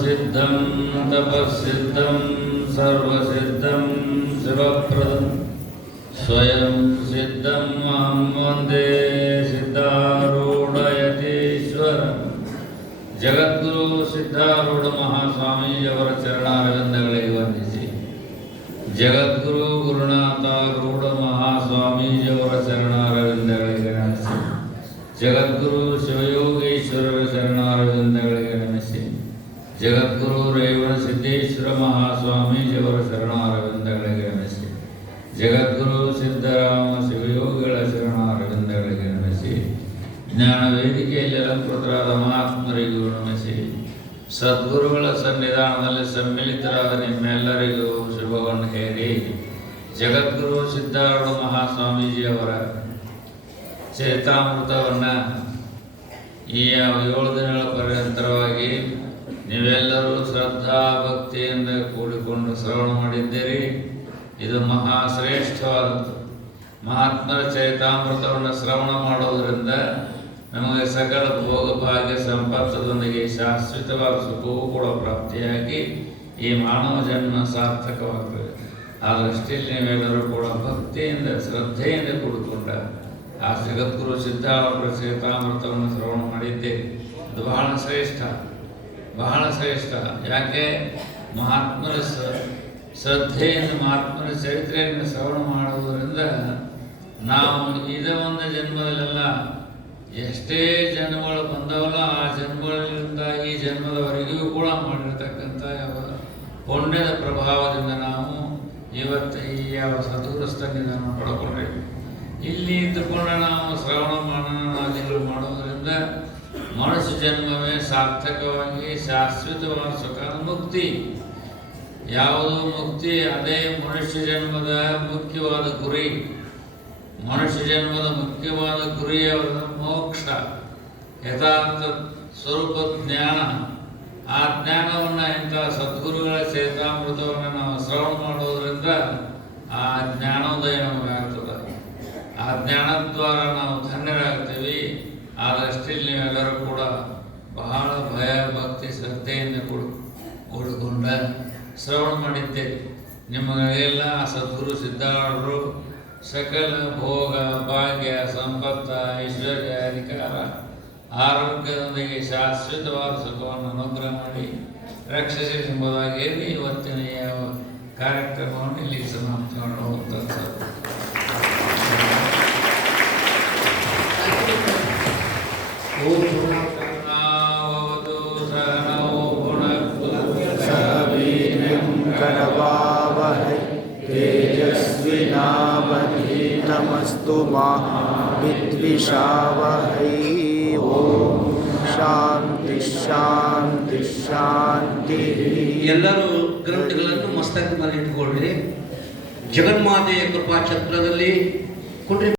सिद्धं तपस्सिद्धं सर्वसिद्धं शिवप्रदं स्वयं सिद्धं मां वन्दे सिद्धारूढयतीश्वरं जगद्गुरु सिद्धारूಢ ಮಹಾಸ್ವಾಮಿಯವರ ಚರಣಾರವಿಂದಗಳಿಗೆ ವಂದಿಸಿ ಜಗದ್ಗುರು ಗುರುನಾಥಾರೂಢ ಮಹಾಸ್ವಾಮೀಜಿಯವರ ಚರಣಾರವಿಂದಗಳಿಗೆ ನಮಿಸಿ ಜಗದ್ಗುರು ಶಿವಯೋಗೀಶ್ವರರ ಚರಣಾರವಿಂದಗಳಿಗೆ ನಮಿಸಿ ಜಗದ್ಗುರು ರೇವಣ ಸಿದ್ದೇಶ್ವರ ಮಹಾಸ್ವಾಮೀಜಿಯವರ ಶರಣಾರವಿಂದಗಳಿಗೆ ನಮಿಸಿ ಜಗದ್ಗುರು ಸಿದ್ಧರಾಮ ಶಿವಯೋಗಿಗಳ ಶರಣಾರವಿಂದಗಳಿಗೆ ನಮಿಸಿ ಜ್ಞಾನ ವೇದಿಕೆಯಲ್ಲಿ ಅಲಂಕೃತರಾದ ಮಹಾತ್ಮರಿಗೂ ನಮಿಸಿ ಸದ್ಗುರುಗಳ ಸನ್ನಿಧಾನದಲ್ಲಿ ಸಮ್ಮಿಲಿತರಾದ ನಿಮ್ಮೆಲ್ಲರಿಗೂ ಶುಭವನ್ನು ಹೇಳಿ ಜಗದ್ಗುರು ಸಿದ್ಧಾರೂಢ ಮಹಾಸ್ವಾಮೀಜಿಯವರ ಚರಿತಾಮೃತವನ್ನು ಈ 7 ದಿನಗಳ ಪರ್ಯಂತರವಾಗಿ ನೀವೆಲ್ಲರೂ ಶ್ರದ್ಧಾ ಭಕ್ತಿಯಿಂದ ಕೂಡಿಕೊಂಡು ಶ್ರವಣ ಮಾಡಿದ್ದೀರಿ. ಇದು ಮಹಾಶ್ರೇಷ್ಠವಾದದ್ದು. ಮಹಾತ್ಮರ ಚರಿತಾಮೃತವನ್ನು ಶ್ರವಣ ಮಾಡೋದರಿಂದ ನಮಗೆ ಸಕಲ ಭೋಗ ಭಾಗ್ಯ ಸಂಪತ್ತದೊಂದಿಗೆ ಶಾಶ್ವತವಾದ ಸುಖವೂ ಕೂಡ ಪ್ರಾಪ್ತಿಯಾಗಿ ಈ ಮಾನವ ಜನ್ಮ ಸಾರ್ಥಕವಾಗ್ತದೆ. ಆ ದೃಷ್ಟಿಯಲ್ಲಿ ನೀವೆಲ್ಲರೂ ಕೂಡ ಭಕ್ತಿಯಿಂದ ಶ್ರದ್ಧೆಯಿಂದ ಕೂಡಿಕೊಂಡ ಆ ಜಗದ್ಗುರು ಸಿದ್ಧಾರೂಢರ ಚರಿತಾಮೃತವನ್ನು ಶ್ರವಣ ಮಾಡಿದ್ದೇವೆ. ಅದು ಬಹಳ ಶ್ರೇಷ್ಠ, ಬಹಳ ಶ್ರೇಷ್ಠ. ಯಾಕೆ? ಮಹಾತ್ಮರ ಶ್ರದ್ಧೆಯಿಂದ ಮಹಾತ್ಮರ ಚರಿತ್ರೆಯನ್ನು ಶ್ರವಣ ಮಾಡುವುದರಿಂದ ನಾವು ಒಂದು ಜನ್ಮದಲ್ಲೆಲ್ಲ ಎಷ್ಟೇ ಜನ್ಮಗಳು ಬಂದವಲ್ಲ ಆ ಜನ್ಮಗಳಿಂದ ಈ ಜನ್ಮದವರೆಗೂ ಕೂಡ ಮಾಡಿರ್ತಕ್ಕಂಥ ಪುಣ್ಯದ ಪ್ರಭಾವದಿಂದ ನಾವು ಇವತ್ತು ಈ ಸದ್ಗುರು ಸನ್ನಿಧಾನ ಪಡ್ಕೊಂಡ್ರೆ ಇಲ್ಲಿ ಇದ್ದುಕೊಂಡು ನಾವು ಶ್ರವಣ ಮನನಾದಿಗಳು ಮಾಡೋದರಿಂದ ಮನುಷ್ಯ ಜನ್ಮವೇ ಸಾರ್ಥಕವಾಗಿ ಶಾಶ್ವತವಾದ ಸುಖ ಮುಕ್ತಿ. ಯಾವುದು ಮುಕ್ತಿ? ಅದೇ ಮನುಷ್ಯ ಜನ್ಮದ ಮುಖ್ಯವಾದ ಗುರಿ. ಮನುಷ್ಯ ಜನ್ಮದ ಮುಖ್ಯವಾದ ಗುರಿಯಾದ ಮೋಕ್ಷ, ಯಥಾರ್ಥ ಸ್ವರೂಪ ಜ್ಞಾನ. ಆ ಜ್ಞಾನವನ್ನು ಇಂಥ ಸದ್ಗುರುಗಳ ಚರಿತಾಮೃತವನ್ನು ನಾವು ಶ್ರವಣ ಮಾಡೋದರಿಂದ ಆ ಜ್ಞಾನೋದಯ ನಮಗಾಗ್ತದೆ. ಆ ಜ್ಞಾನದ್ವಾರ ನಾವು ಧನ್ಯರಾಗ್ತೀವಿ. ಆ ದೃಷ್ಟಿಯಲ್ಲಿ ನೀವೆಲ್ಲರೂ ಕೂಡ ಬಹಳ ಭಯ ಭಕ್ತಿ ಶ್ರದ್ಧೆಯಿಂದ ಕೂಡಿಕೊಂಡ ಶ್ರವಣ ಮಾಡಿದ್ದೇವೆ. ನಿಮಗೆಲ್ಲ ಸದ್ಗುರು ಸಿದ್ಧಾರೂಢರು ಸಕಲ ಭೋಗ ಭಾಗ್ಯ ಸಂಪತ್ತ ಐಶ್ವರ್ಯ ಅಧಿಕಾರ ಆರೋಗ್ಯದೊಂದಿಗೆ ಶಾಶ್ವತವಾದ ಸುಖವನ್ನು ಅನುಗ್ರಹ ಮಾಡಿ ರಕ್ಷಿಸಿ ಎಂಬುದಾಗಿ ಹೇಳಿ ಇವತ್ತಿನ ಕಾರ್ಯಕ್ರಮವನ್ನು ಇಲ್ಲಿ ಸಮಾಪ್ತಿ ಮಾಡುವಂಥದ್ದು. तेजस्विनावधीतमस्तु मा विद्विषावहै. ओम ಶಾಂತಿ ಶಾಂತಿ ಶಾಂತಿ. ಎಲ್ಲರೂ ಗ್ರಂಥಗಳನ್ನು ಮಸ್ತಕ ಮೇಲೆ ಇಟ್ಕೊಳ್ಳಿ. ಜಗನ್ಮಾತೆಯ ಕೃಪಾ ಛತ್ರದಲ್ಲಿ